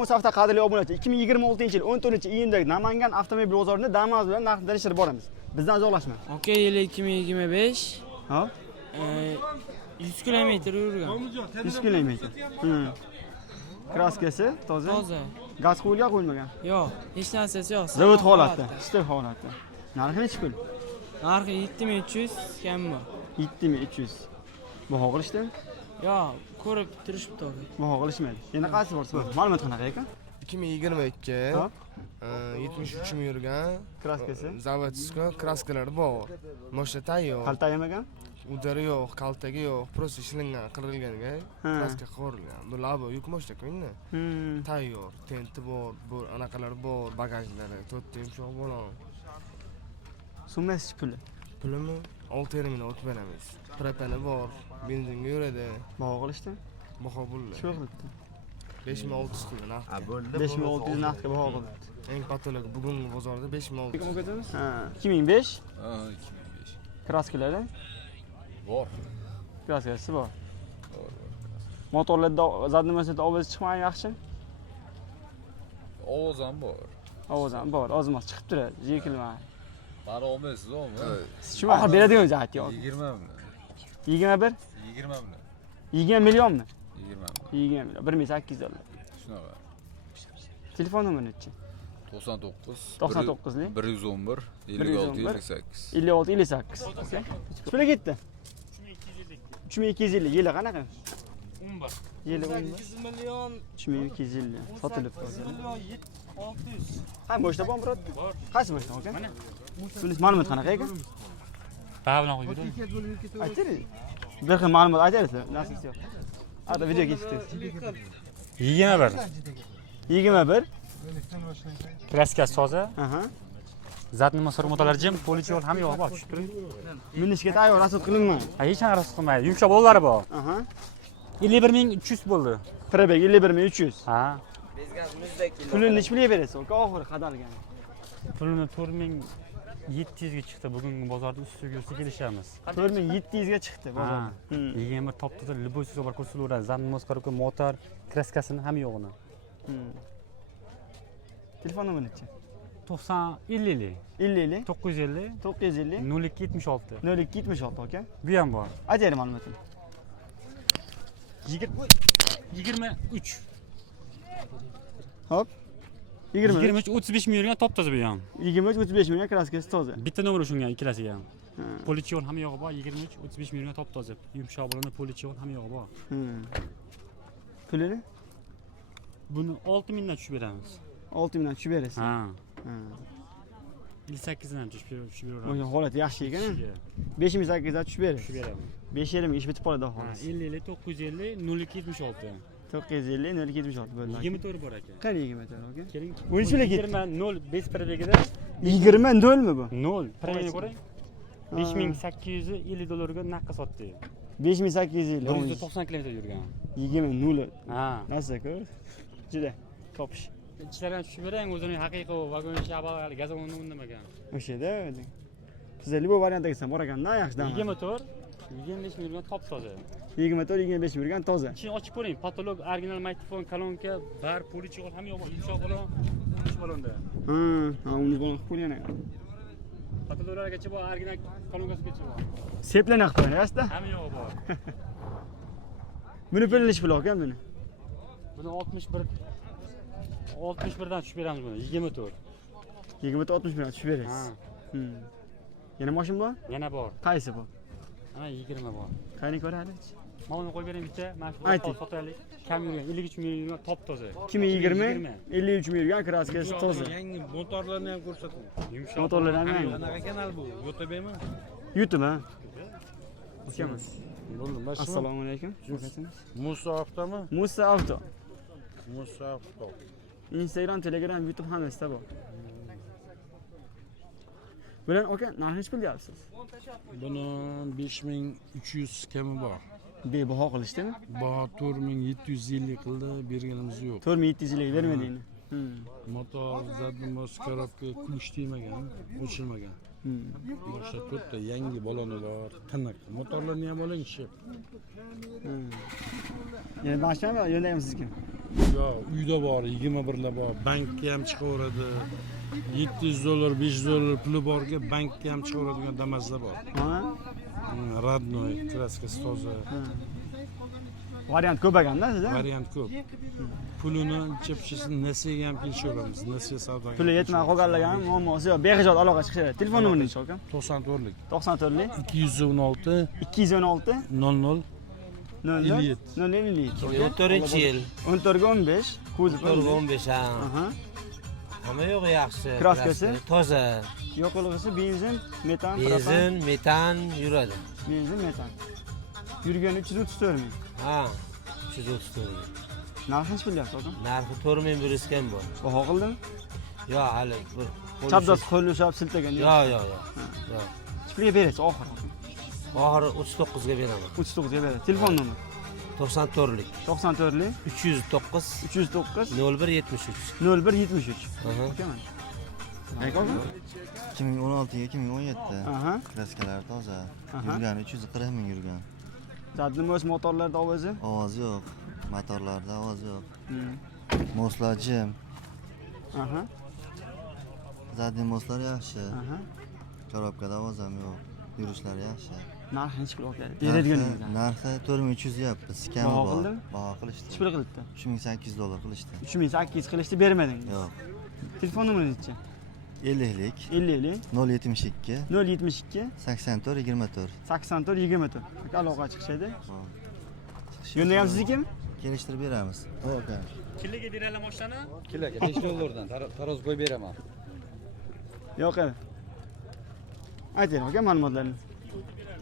Musafta qadrli obunachi, 2026-yil 14-iyundagi Namangan avtomobil bozorida Damas bilan narxlashtirib boramiz. Bizdan uzoqlashma. Aka, yili 2025. Ha? 100 kilometr yurgan. 100 kilometr. Kraskasi toza. Toza. Gaz qo'yilgan qo'yilmagan. Yo'q, hech narsasi yo'q. Zavod holatda, stiv holatda. Narxi necha pul? Narxi 7300 kammi? 7300. Baho qilishdimi? Yo'q, ko'rib turishibdi aka. Baho qilishmaydi. Yana qaysi bor? Ma'lumot qanaqa ekan? 2022 Ha? 73 ming yurgan. Kraskasi. Zavodskiy kraskalari bor. Moshina tayyor. Qalta yemagan? Udari yo'q, kaltagi yo'q, просто ishlangan, qirilganiga kraska qo'rilgan. Bu labo yuk moshina endi. Tayyor, tenti bor, bu anaqalar bor, bagajlari, to'rtta yumshoq bo'ladi. Summasi puli. Pulimi 6,5 ming o'tib beramiz. Propani bor, benzinga yuradi. Baho qilishdimi? Baho bo'ldi. Shu qilibdi. 5600 qildi naqd. 5600 naqdga baho qilibdi. Eng patolog bugungi bozorda 5600. Ha, 2005 Ha, 2005. kraskalari. Bor. Kraskasi bor. Motorlarda zadnimasida ovoz chiqmagan yaxshi. Ovoz ham bor. Ovoz ham bor, ozmas chiqib turadi, zerikilmaydi. Bari olmaysizmi? Shu oxir beradigan jihati yo'q. 20 ming. 21, 20 ming. 20 millionmi? 20 ming. 20 million, 1800 dollar. Shunaqa. Telefon nomeri nechi? 99 99 lik. 111 56 58. 56 58. Okay. Puli ketdi. 3250 yili qanaqa? 11. Yili 11. 8 million. 3250 sotilib qoldi. 600. Ha, bo'shda bormi, brat? Bor. Qaysi bo'shda aka? Mana. Puli ma'lumot qanaqa ekan? Ba'bina qo'yib yuradi. Aytaylik. Bir xil ma'lumot aytaysiz, nasibsi yo'q. Hadi video kechdi. 21. 21. Kraskasi toza. Aha. Zatni masor motorlar jim, polichol ham yo'q, bor, tushib turing. Minishga tayyor, rasot qilinmaydi. Hech qanaqa rasos qilmaydi. Yumshoq bo'llari bor. Aha. 51300 bo'ldi. Probeg 51300. Ha. Pulini necha pulga berasiz? Aka oxiri qadalgan. Pulini 4700 ga chiqdi. Bugungi bozorda ustiga kelishamiz. 4700 ga chiqdi bozorda. 20 topda liboy so'z bor ko'rsatuvlar, zatni masor motor, kraskasini ham yo'g'ini. Telefon nomeri nechi? 90 50 50 950 950 0276. 0276 aka. Bu ham bor. Aytaylik ma'lumotini. 23. Hop. 23 35 ming yurgan top toza bu ham. 23 35 million kraskasi toza. Bitta nomer shunga ikkilasiga ham. Polichol ham yo'g'i bor, 23 35 ming yurgan top toza. Yumshoq bo'ladi, polichol ham yo'g'i bor. Pulini Buni 6 mingdan tushib beramiz. 6 mingdan tushib berasiz. Ha. 58 dan tushib beramiz. Bu holat yaxshi ekan. 5800 dan tushib berasiz. Tushib beramiz. 5,5 ish bitib qoladi xolos. 50 950 0276. 950 0276 bo'ldi. 24 bor aka. Qani 24 aka? Keling. Bunisi puli ketdi. 20 0 bez probegida 20 nolmi bu? 0 probegini ko'ring. 5850 dollarga naqqa sotdi. 5850. 190 km yurgan. 20 nol. Ha. Narsa ko'r. Juda topish. Ichlardan tushib berang, o'zining haqiqiy vagon shabal gazovonni undimagan. O'shada sizlar bu variantga kelsa bor ekanda yaxshidan. 24 25 ming yurgan top toza. 24 25 yurgan toza. Ichini ochib ko'ring. Patolog, original mikrofon, kolonka, bar, polichol ham yo'q, yumshoq bo'ladi. Ish bo'landa. Ha, uni bo'lib qo'ygan ekan. Patologlargacha bor, original kolonkasigacha bor. Seplanaq qo'yasizda? Ham yo'q bor. Buni puli nechi pul ekan buni? Buni 61 dan tushib beramiz buni. 24. 24 60 million tushib berasiz. Yana mashina bor? Yana bor. Qaysi bor? Ana 20 bor. Qani ko'radi? Mana qo'yib bering bitta, mana shu sotaylik. Kam yurgan 53 ming yurgan top toza. 2020 53 ming yurgan kraskasi toza. Yangi motorlarni ham ko'rsating. Yumshoq. Motorlar ham yangi. Qanaqa kanal bu? YouTube'mi? YouTube ha? Ukamiz. Bo'ldi, Assalomu alaykum. Musa avtomi? Musa Auto. Musa avto. Instagram, Telegram, YouTube hammasida bor. Bular aka, narxi necha pul deyapsiz? Buni 5300 kami bor. Bebaho qilishdimi? Baho 4750 qildi, berganimiz yo'q. 4750 ga bermadingmi? Motor zadni moskarovka kuch tegmagan, o'chirmagan. Boshqa to'rtta yangi balonlar, tiniq. Motorlarni ham oling, shep. Yana mashina yo'llaymiz sizga. Yo, uyda bor, 21 bor, bankka ham chiqaveradi. 700 dollar, 500 dollar puli borga bankka ham chiqaveradigan Damas'da bor. Ha? Radnoy, kraskasi toza. Variant ko'p ekanda sizda? Variant ko'p. Pulini chepchisi Nasiyaga ham kelishaveramiz. Nasiya savdoga. Puli yetmay qolganlarga ham muammosi yo'q. Behijoat aloqa chiqishadi. Telefon nomeri nechi aka? 94lik. 94lik 216 216 00 00 00 14 yil. 14 ga 15 kuzov 15 ha. Aha. Hamma yo'q yaxshi. Kraskasi? Toza. Yo'qolg'isi benzin, metan, Benzin, metan yuradi. benzin, metan. Yurgani 334 ming. Ha. 334. Narxini bilyapsiz aka? Narxi 4100 kam bor. Baho qildimi? Yo'q, hali bir Chapdasi qo'llashab siltagan. Yo'q. Chiqliga berasiz oxir. Oxiri 39 ga beraman. 39 ga berasiz. Telefon nomeri 94lik. 94lik 309 309 0173. 0173. Aha. Okaman. Aytolmi? 2016 2017 Aha. kraskalar toza. Aha. Yurgan 340 ming yurgan. Zadnimiz motorlarda ovozi. Ovoz yo'q. Motorlarda ovoz yo'q. Hmm. Moslar jim. Aha. Zadni moslar yaxshi. Aha. Korobkada ovoz ham yo'q. Yurishlari yaxshi. Narxini chiqib aka. Beradiganingizdan. Narxi 4300 deyapmiz. Kam Baho bor. qildimi? Baho qilishdi. Chiqib qilibdi. 3800 dollar qilishdi. 3800 qilishdi, bermadingiz. Yo'q. Telefon nomeri nechi? 50lik 50 072 072 84 24. 84 24. Aka aloqa chiqishadi. Hop. Yo'ndagan siznikimi? Kelishtirib beramiz. Aka. Kimlarga beradilar mashinani? Kilaga 5 dollardan taroz qo'yib beraman. Yo'q. Ayting aka ma'lumotlarni.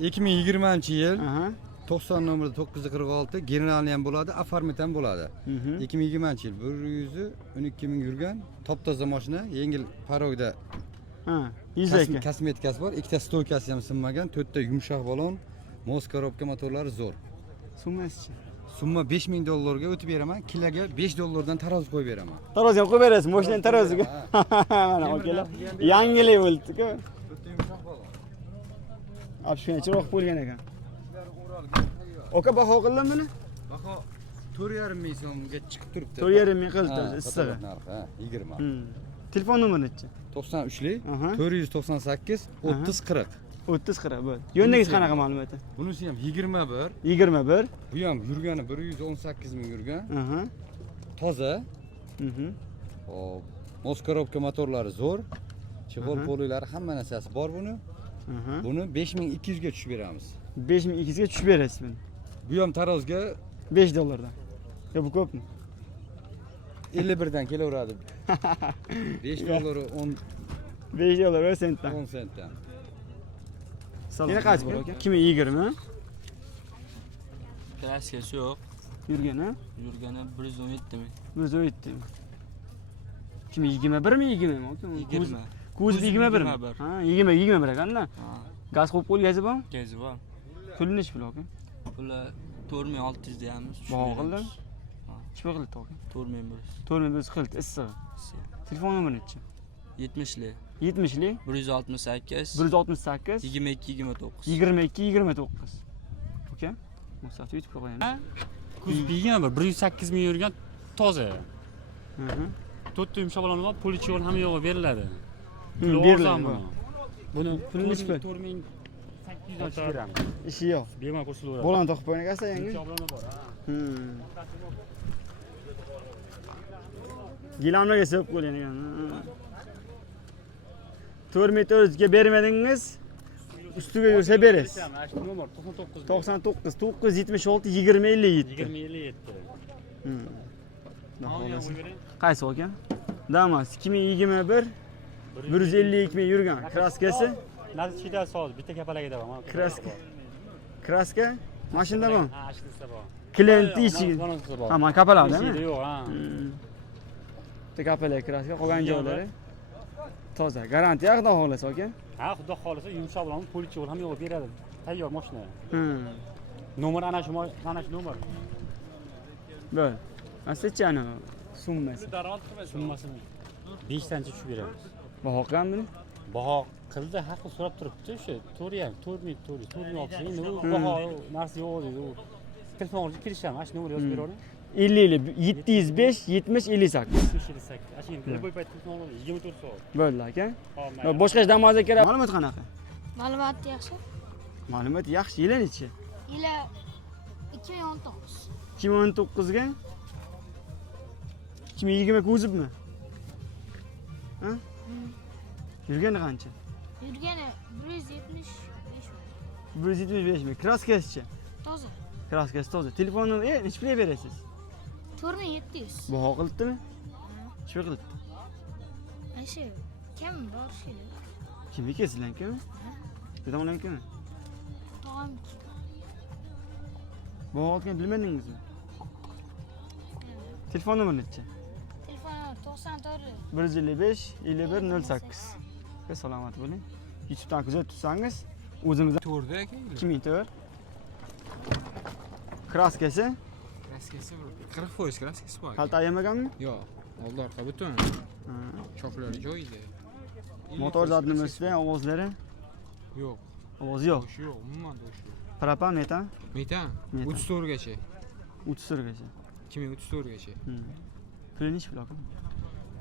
2020-yil Aha. 90 nomerda 946 generalni ham bo'ladi, afarmit ham bo'ladi. 2020-yil 112 ming yurgan, top toza mashina, yengil parogda Ha, 100 aka. kosmetikasi bor, ikkita stoykasi ham sinmagan, 4 ta yumshoq balon, mos korobka motorlari zo'r. Summasichi? Summa 5000 dollarga o'tib beraman, kiloga 5 dollardan taroz qo'yib beraman. Taroziga qo'yib berasiz, mashinaning taroziga. Mana akalar. Yangilik bo'ldi-ku. Obshinachiroq bo'lgan ekan. Aka baho qildimi buni? Baho 4,5 ming so'mga chiqib turibdi. 4,5 ming qildi issig'i. Narxi 20. Telefon nomeri nechi? 93lik Aha. 498 30 40. 30 40 bo'ldi. Yo'ndagiz qanaqa ma'lumoti? Bunisi ham 21. 21. Bu ham yurgani 118 ming yurgan. Aha. Toza. Hop. Mos korobka motorlari zo'r. Chexol polilari hamma narsasi bor buni. Buni 5200 ga tushib beramiz. 5200 ga tushib berasiz buni. Bu ham tarozga 5 dollardan. Yo bu ko'pmi? 51 dan kelaveradi. 5 dollar 10 5 dollar va sentdan. 10 sentdan. Yana qancha bor aka? 2020 Kraskasi yo'q. yurgani Yurgani 117 ming. 117. 2021 mi 20 mi aka? 20. Kuzov 21 mi? Ha, 21 ekanda. Gaz qo'yib qo'ygazi bormi? Gazi bor. Puli nechi pul aka? Puli 4600 deyamiz. Baho qildim. Chiqib qildi aka. 4100. 4100 qildi issig'i. Telefon nomeri nechi? 70lik 70lik 168 168 22 29. 22 29. Aka? Maksat yutib qo'yaymi? Kuz biygan 108 ming yurgan toza. Mhm. 4 ta yumshoq baloni bor, polichon ham yo'g'i beriladi. Beriladi. Buni puli nechi pul? 4800 dan chiqib beramiz. Ishi yo'q. Bemalol ko'rsataveradi. Bolani to'qib qo'ygan ekansan yangi. Yumshoq baloni bor. Gilamlarga sevib qo'ygan ekan. 4 metrga bermadingiz, ustiga yursa berasiz. Nomer 99 99 976 20 57. 20 57. Qaysi ekan? Damas 2021 152 ming yurgan. Kraskasi? Nazchida soz, bitta kapalagida bor. Kraska. Kraska? Mashinada bor. Ha, ashtisida bor. Klientni ichi. Ha, mana kapaladimi? Yo'q, ha. Bitta kapalag kraska, qolgan joylari toza. Garantiya xudo xohlasa aka. Ha, xudo xohlasa yumshoq bilan polichon ham yo'q beradi. Tayyor mashina. Nomer ana shu nomer. Bo'l. Aslicha ana summasi. Summasini 5 tancha tushib beramiz. Baho qilganmi? Baho qildi, haqi so'rab turibdi o'sha 4,5 4,6 endi u baho narsa yo'q dedi u. Telefonga kelishamiz, ana shu nomer yozib beravering. 50 705 70 58. 58. Ashunday bo'y paytda 24 soat. Bo'ldi aka. Hop, Boshqa damoqga kerak. Ma'lumot qanaqa? Ma'lumot yaxshi. Ma'lumot yaxshi. Yili nechi? Yili 2019. 2019 ga 2020 ga o'zibmi? Ha? Yurgani qancha? Yurgani 175. 175 mi? Kraskasi-chi? Toza. Kraskasi toza. Telefonni nechi pulga berasiz? 4700. Baho qilibdimi? Nima qilibdi? Ashu kim bor shunday? Kimniki sizlarnikimi? Dedamlarnikimi? Tog'am. Baho olgan bilmadingizmi? Telefon nomeri nechi? Telefon 94 155 51 08. Salomat bo'ling. YouTube'dan kuzatib tursangiz, o'zimizdan To'rda aka. 2004. Kraskasi, Kraskasi 40% kraskasi bor. qalta yemaganmi? Yo'q, oldi orqa butun. Choklari joyida. Motor zadnimasida ovozlari Yo'q, ovozi yo'q. o'sha yo'q, umuman o'sha yo'q. Propan, metan, Metan Metan. 34 gacha. 34 gacha. 2034 gacha. Puli nechi pul aka?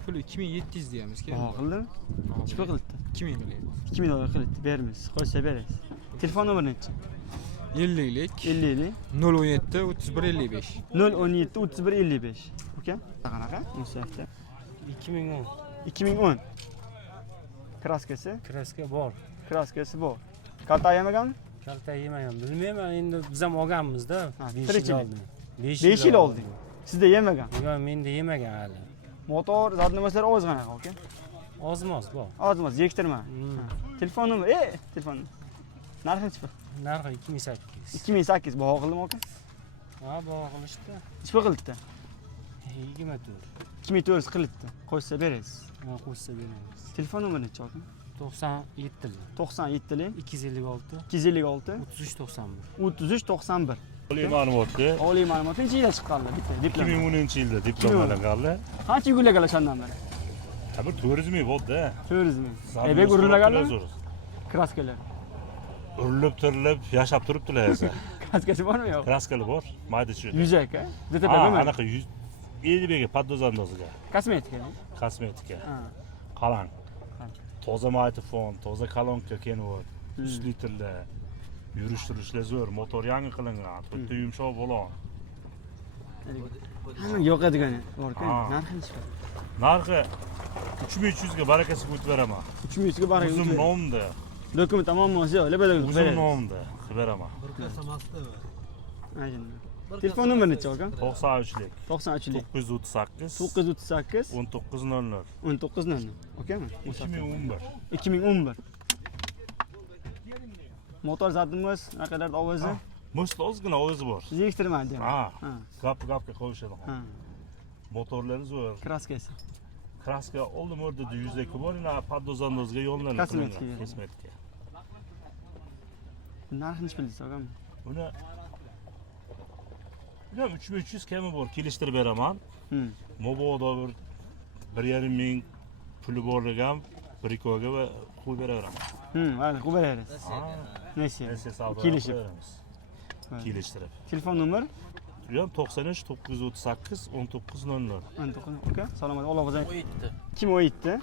Puli 2700 deymiz-ku. Baho qildimi? Nechi pul qilibdi? 2000 million. 2000 dollar qilibdi, beramiz. Qo'shsa berasiz. Telefon nomeri nechi? 50lik 50 017 31 55. 017 31 55. Uka? Qanaqa? Musafda. 2010. 2010. Kraskasi, Kraska bor. kraskasi bor. Qalta yemaganmi? Kalta yemagan. Bilmayman, endi biz ham olganmiz-da. Ha, 5 tirikchilik. yil oldin. 5 yil oldin. Sizda yemagan. Yo'q, menda yemagan hali. Motor zadnimalar ovoz qanaqa aka? Ozmoz bor. Ozmas, yektirma. Telefon nomeri, telefon. Narxi nechi pul? Narxi 2008. 2008 baho qildimi aka? Ha, baho qilishdi. Nechi pul qilibdi? 24. 2400 qilibdi. Qo'shsa berasiz. Ha, qo'shsa beramiz. Telefon nomeri nechi aka? 97 lik. 97 lik 256 256 33 91. 33 91. Oliy ma'lumotga Oliy ma'lumot necha yilda chiqqanlar bitta diplom? 2010-yilda diplomlanganlar. Qancha yig'ilganlar shandan beri? Bir 400 ming bo'ldi-da. 400 ming. Bek urilganlar? Kraskalar. Urilib turilib yashab turibdilar esa. Kraskasi bormi yo'q? Kraskali bor, mayda tushdi. Yuzak, a? DTP Ha, nima? anaqa 150 bega poddozandoziga. Kosmetika. Kosmetika. Ha. Qalin. Toza mikrofon, toza kolonka kenot, 3 litrlar. Yurish-turishlar zo'r, motor yangi qilingan, bitta yumshoq bo'lon. Hamma yoqadigani bor-ku. Narxi nechi? Narxi 3300 ga barakasiga o'tib beraman. 3300 ga baraka. O'zim nomda. Dokument tamom bo'lsa, labada O'zim nomda qilib beraman. Aynan. Telefon nomeri nechi aka? 93lik. 93lik 938 938 1900. 1900. Okaymi? 2011. 2011. Motor zadimiz, naqadar ovozi? Most ozgina ovozi bor. Siz yektirmadi. Ha. Gap-gapga qo'yishadi. Ha. Motorlari zo'r. Kraskasi. Kraska oldin o'rtada yuzaki bor, ina poddozandozga yo'llanadi. Kosmetika. Narxi nechi pul aka? Buni 3300 kami bor, kelishtirib beraman. Mobodo bir 1,5 ming puli borligam brikoga va qo'yib beraveraman. Mayli, qo'yib berasiz. Neyse. Kelishib. Kelishtirib. Telefon nomer? 93 938 1900. Aka, salomat, Alloh o'zi. Kim o'yitdi?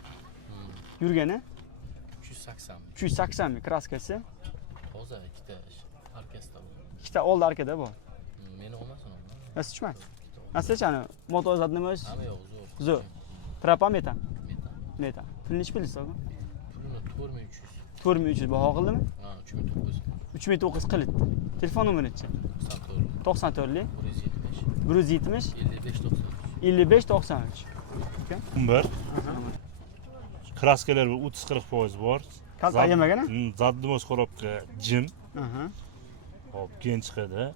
Yurgani? 380. 380 mi? Kraskasi? Toza ikkita arkasida. Ikkita oldi arkada bor. Meni olmasin uni. Nasıl chiqmaydi? Nasıl chani? Motor zadnimiz? Hamma yo'q, zo'r. Zo'r. Propan metan? Metan. Metan. Pul nechi pul aka? Pulini 4300. 4300 baho qildimi? Ha, 3900. 3900 qilibdi. Telefon nomeri nechi? 94 lik 170 55 93. Bir. Kraskalar 30-40% bor. Kalta yemagan? Zaddimiz korobka jim. Hop, keyin chiqadi.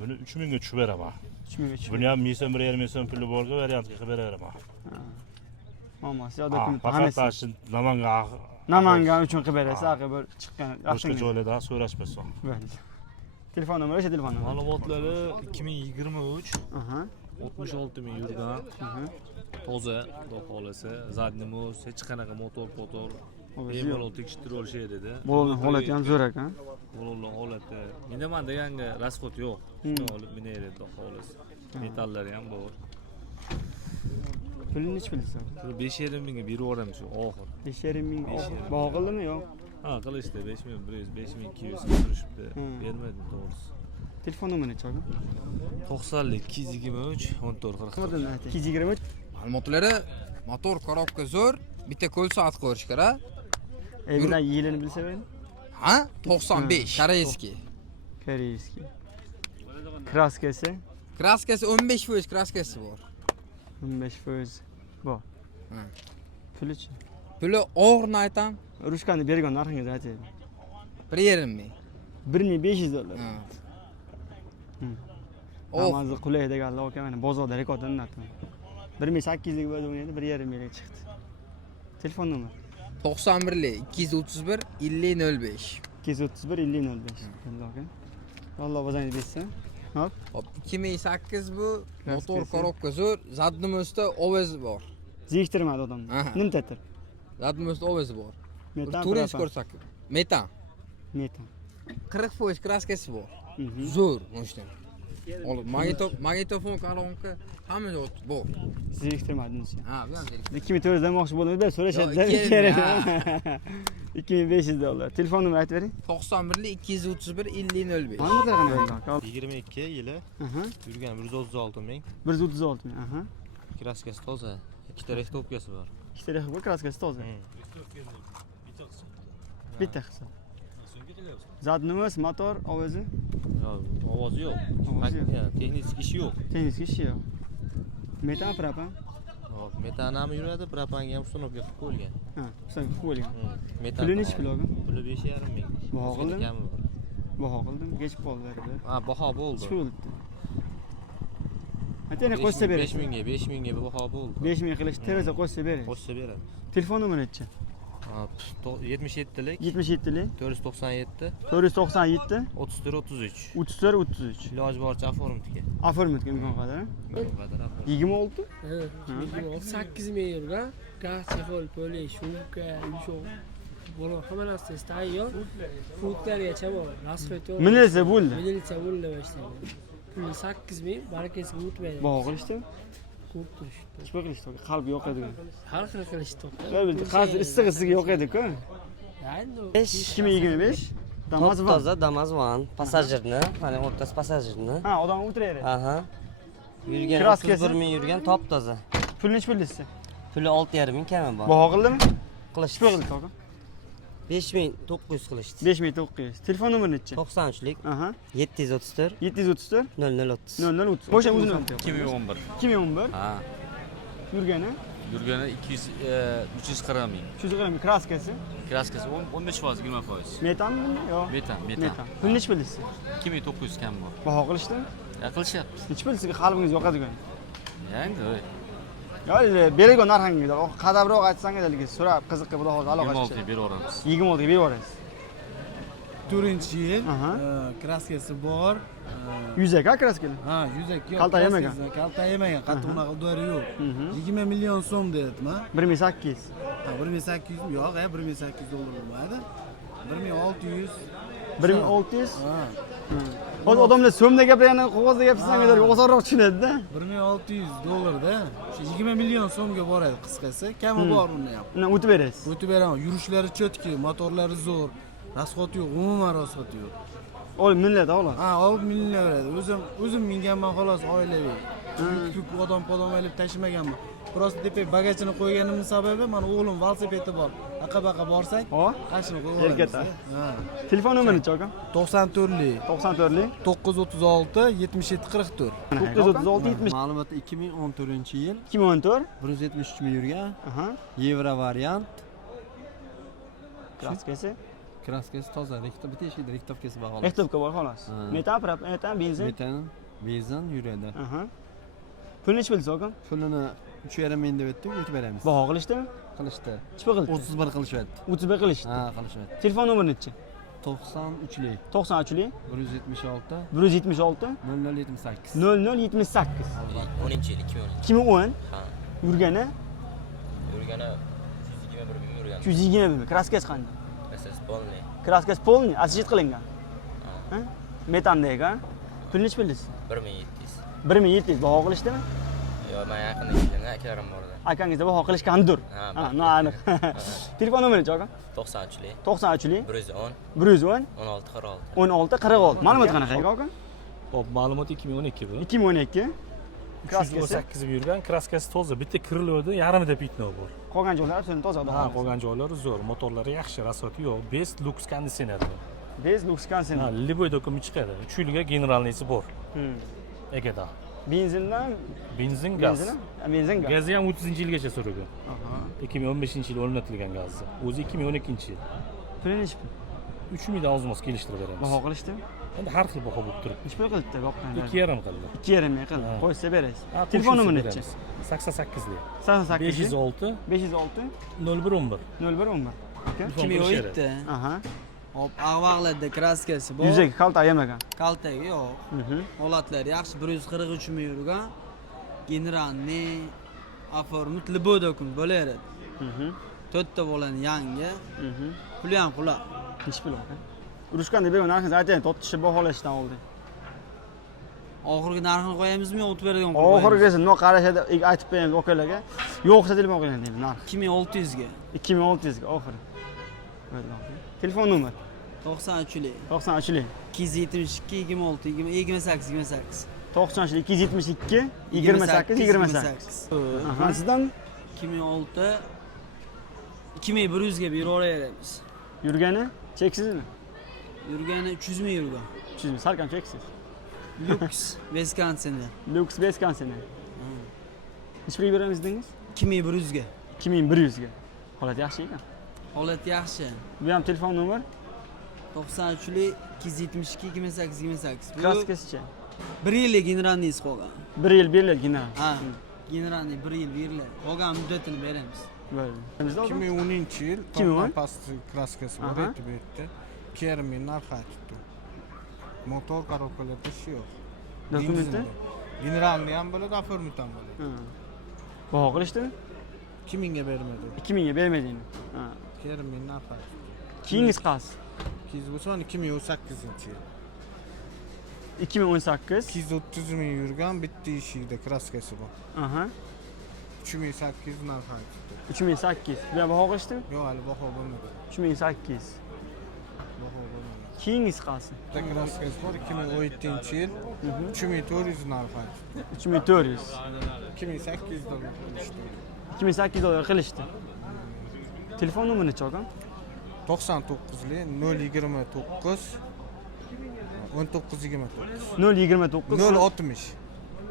Buni 3000 ga tushib beraman. 3000 ga tushib. Buni ham 1,5 puli borga variantga qilib beraman. Mamasi yo dokument hammasi. Faqat Namangan uchun qilib berasiz, aqi bir chiqqan. Boshqa joylarda so'rashmasin. Bo'ldi. Telefon nomeri, o'sha telefon nomeri. Ma'lumotlari 2023 66 ming yurgan. Toza, xudo xolasa, zadnimiz, hech qanaqa motor bemalol tekshirib olishadi dedi. Bo'lgan holati ham zo'r ekan. Bo'lgan holati. Menda manda yangi rasxod yo'q. Shuni olib minaydi, xudo xolasa. Metallari ham bor. Pulni nechi pulsiz? Pul 5,5 mingga berib yuboramiz shu oxir. 5,5 ming. Bog' qildimi yo'q? Ha, qilishdi 5100, 5200 turishibdi. Bermadim to'g'risi. Telefon nomeri nechi aka? 90lik 223 14 40. 223. Ma'lumotlari motor korobka zo'r, bitta qo'l soat qo'yish kerak. Bilan yilini bilsa edi. Ha? 95 koreyskiy. Koreyskiy. Kraskasi? Kraskasi 15% kraskasi bor. 15% bor. Pulichi? Puli og'irni aytam. Rushkani bergan narxingizni ayting. 1,5 ming. 1500 dollar. Oh. Namazı qulay deganlar aka mana bozorda rekord o'rnatdi. 1800 lik bo'ldi o'ynadi, 1,5 mingga chiqdi. Telefon nomeri 91 231 5005. 231 5005. Aka. Valloh o'zingiz bilsin. Hop. Hop 2008 bu motor korobka zo'r, zadnimizda ovoz bor. Ziyishtirmadi odam. Nim tatir. Zadnimizda ovoz bor. Metan. Turinch ko'rsak. Metan. Metan. 40% kraskasi bor. Zo'r moshina. Olib magnitofon kolonka hamma joy bor. Ziyishtirmadingiz. Ha, bu ham zeriktirdim. 2400 demoqchi bo'ldim-da, so'rashadi. 2500 dollar. Telefon nomeri aytib bering. 91 231 5005. Ma'lumotlar qanday? 22 yili yurgan 136 ming. 136 ming. Aha. Kraskasi toza. Ikkita rektopkasi bor. Ikkita rexba kraskasi toza. Bitta hisob. Zadnimiz, motor, ovozi? Yo'q, ovozi yo'q. Texnik ishi yo'q. Texnik ishi yo'q. Metan propan? Hop, metan ham yuradi, propanga ham uстановka qilib qo'yilgan. Ha, uстановka qilib qo'yilgan. Metan. Puli nechi pul olgan? Puli 5,5 ming. Baho qildimi? Baho qildim, kechib qoldi. Ha, baho bo'ldi. Pul. Atene qo'shsa berasiz. 5 mingga baho bo'ldi. 5 ming qilish terasa qo'shsa berasiz. Qo'shsa beradi. Telefon nomeri nechi? 77 lik 77 lik 497 497 34 33. 34 33. Iloji boricha oformitga. Oformitga imkon qadar. 26? 8 ming yurgan. Gaz, chexol, poli, shumka, yumshoq. Buni hamma narsasi tayyor. Fruktlargacha bor. Rasxet yo'q. Militsiya bo'ldi. Militsiya bo'ldi boshlaydi. Puli 8 ming, barakasi o'tmaydi. Baho qilishdi? Ko'p turishdi. Nima qilishdi? Qalb yo'q edi. Har xil qilishdi. Hozir issiq yo'q edi-ku. 2025 Damas van. Toza Damas van. Passajirni, mana o'rtasi passajirni. Ha, odam o'tiradi. Aha. Yurgan 31 ming yurgan top toza. Pul nechi pul desiz? Puli 6,5 ming kami bor. Baho qildimi? Qilishdi. Nima qildi aka? 5900 qilishdi. 5900. Telefon nomeri nechi? 93 lik. Aha. 734 734 0030. 0030. Bo'sha o'zini 2011. 2011. Ha. Yurgani? Yurgani 340 ming. 340 ming. Kraskasi? Kraskasi 15%, 20%. Metanmi? Yo'q. Metan. Pul nechi pul desiz? 2900 kam bor. Baho qilishdimi? Qilishyapti. Nechi pul sizga qalbingiz yoqadigan? Endi Yo'q, bergan narxingizni qadabroq aytsangiz, so'rab qiziqqa xudo xohlasa aloqa 26 ga berib yuboramiz. 26 ga berib yuborasiz. 4-yil. Kraskasi bor. Yuzak kraskali? Ha, yuzak yo'q. Kalta yemagan. Kalta yemagan. Qattiq unaqa udari yo'q. 20 million so'm deyapman. 1800. Ha, 1800 yo'q, 1800 dollar bo'lmaydi. 1600. 1600? Ha. Hozir odamlar so'mda gapirgani qog'ozda gapirsangiz osonroq tushunadi-da. 1600 dollarda shu 20 million so'mga boradi qisqasi. Kami bor uni ham. Undan o'tib berasiz. O'tib beraman. Yurishlari cho'tki, motorlari zo'r. Rasxot yo'q, umuman rasxot yo'q. Ol millat xolos. Ha, olib minlaveradi. O'zim minganman xolos oilaviy. Ko'p odam olib tashimaganman. Prosta tepa bagajini qo'yganimning sababi mana o'g'lim velosipedi bor. Aqa-baqa borsak, qashini qo'yib olamiz. Ha. Telefon nomeri nechi aka? 94 lik 936 77 44. 936 70. Ma'lumotda 2014-yil 2014 173 ming yurgan. Aha. Yevro variant. Kraskasi? Kraskasi toza, bitta eshikda rektovkasi bor xolos. Rektovka bor xolos. Metan, benzin. Metan, benzin yuradi. Aha. Pul nechi pul aka? Pulini 3,5 ming deb aytdik, o'tib beramiz. Baho qilishdimi? Qilishdi. Nechpa qildi? 31 qilishyapti. 31 qilishdi. Ha, qilishyapti. Telefon nomeri nechi? 93 lik 93 lik 176 176 0078 0078. 10-yil 2010. 2010. Ha. Yurgani? Yurgani 121 ming yurgan. 120 ming. Kraskasi qanday? Kraskasi polniy. Kraskasi polniy, asijit qilingan. Ha? Metandagi, ha? Pul nechi pul desiz? 1700. 1700 baho qilishdimi? Yo'q, men yaqinda keldim, akalarim bor edi. Akangizda baho qilishgandir. Ha, noaniq. Telefon nomeringiz aka? 93lik 93lik 110 110 16 46. 16 46. Ma'lumot qanaqa aka? Hop, ma'lumot 2012 bu. 2012. Kraskasi 8 yurgan, kraskasi toza, bitta kiriluvdi, yarmida pitno bor. qolgan joylari absolyut toza. Ha, qolgan joylari zo'r, motorlari yaxshi, rasvoti yo'q. Best Lux konditsioner. Bez Lux konditsioner. Ha, liboy dokument chiqadi. 3 yilga generalniysi bor. Egada. Benzindan Benzin, gaz. Benzin, gaz. Gazi ham 30-yilgacha so'ragan. 2015-yil o'rnatilgan gazni. O'zi 2012-yil. Puli nechi? 3 mingdan ozmos kelishtirib beramiz. Baho qilishdimi? Endi har xil baho bo'lib turibdi. Nechi pul qilibdi boqqanda? 2,5 qildi. 2,5 ming qildi. Qo'ysa berasiz. Telefon nomeri nechi? 88 lik. 88 506 506 0111. 0111. 2017. Aha. Hop, ag'vaqlarda kraskasi bor. Yuzaga kalta yemagan. Kaltagi yo'q. Holatlari yaxshi, 143 ming yurgan. Generalni oformit liboy dokument bo'laveradi. 4 ta bo'lani yangi. Puli ham qulay. Nechi pul aka? Urushgan deb narxingizni ayting, totishib baholashdan oldin. Oxirgi narxini qo'yamizmi yo o'tib beradigan qo'yamiz? Oxirgisi no qarashada aytib beramiz okalarga. Yo'qsa telefon qiling deymiz narx. 2600 ga. 2600 ga oxiri. Telefon nomer 93lik 93lik 272 26 28 28 93lik 272 28 28. Aha, sizdan 2006 2100 ga beraveramiz. Yurgani cheksizmi? Yurgani 300 ming yurgan. 300 ming, salkam cheksiz. Lux Wisconsin. Lux Wisconsin. Nechi pulga beramiz dedingiz? 2100 ga. 2100 ga. Holat yaxshi ekan. Holat yaxshi. Bu ham telefon nomer 93lik 272 28 28. kraskasicha. 1 yillik generalniysi qolgan. 1 yil beriladi general. Ha. Generalniy 1 yil beriladi. Qolgan muddatini beramiz. Bo'ldi. 2010-yil tomdan pastki kraskasi bor edi bu yerda. 2,5 ming narx aytibdi. Motor korobkalarda ish yo'q. Dokumenti? Generalni ham bo'ladi, oformit ham bo'ladi. Baho qilishdimi? 2000 ga bermadi. 2000 ga bermadingmi? Ha. 2,5 ming narx aytibdi. Keyingiz qaysi? Keyin bo'lsa 2018-yil. 2018 230 ming yurgan, bitta eshikda kraskasi bor. Aha. 3800 narx aytibdi. 3800. Bu ham baho qilishdimi? Yo'q, hali baho bo'lmadi. 3800. Baho bo'lmadi. Keyingiz qaysi? Kraskasi bor 2017-yil 3400 narx aytibdi. 3400. 2800 dollar qilishdi. 2800 dollar qilishdi. Telefon nomeri nechi aka? 99lik 029 1929 029 060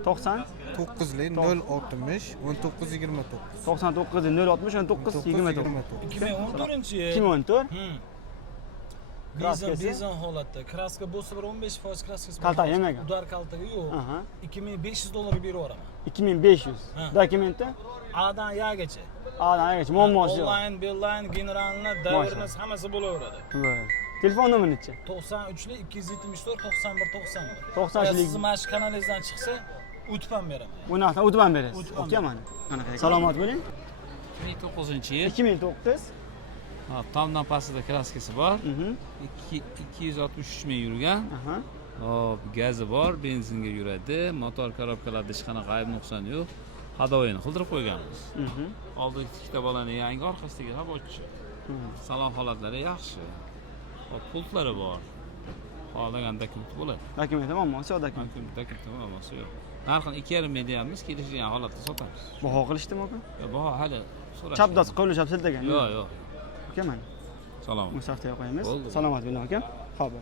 90 9lik 060 1929 99 060 19 29 2014-yil 2014 bezon holatda kraska bo'lsa bir 15% kraskasi kalta yemagan. Udar kaltaga yo'q. 2500 dollarga berib yuboraman. 2500. Dokumenti? A'dan Yagacha. A'dan Yagacha. Muammosi yo'q. Online, beeline, generalni, davrimiz hammasi bo'laveradi. Telefon nomeri nechi? 93lik 274 91 91. 93lik. Siz mana shu kanalingizdan chiqsa o'tib ham beraman. Bunaqa o'tib ham berasiz. Okey mana. Qanaqa? Salomat bo'ling. 2009-yil. 2009. Ha, tomdan pastida kraskasi bor. 263 ming yurgan. Hop, gazi bor, benzinga yuradi. Motor korobkalarida hech qanaqa ayb nuqson yo'q. Hadoyini qildirib qo'yganmiz. Oldingi ikkita bolani yangi, orqasidagi havochi. Salon holatlari yaxshi. Hop, pultlari bor. Xohlagan dokument bo'ladi. Dokument muammosi yo'q, dokument. Dokument muammosi yo'q. Narxini 2,5 ming deyapmiz, kelishgan holatda sotamiz. Baho qilishdimi aka? Yo'q, baho hali so'rash. Chapdasi qo'lni chap siltagan. Yo'q, yo'q. Aka mana. Salomat. Musaxtaya qo'yamiz. Salomat bo'ling aka. Xo'p.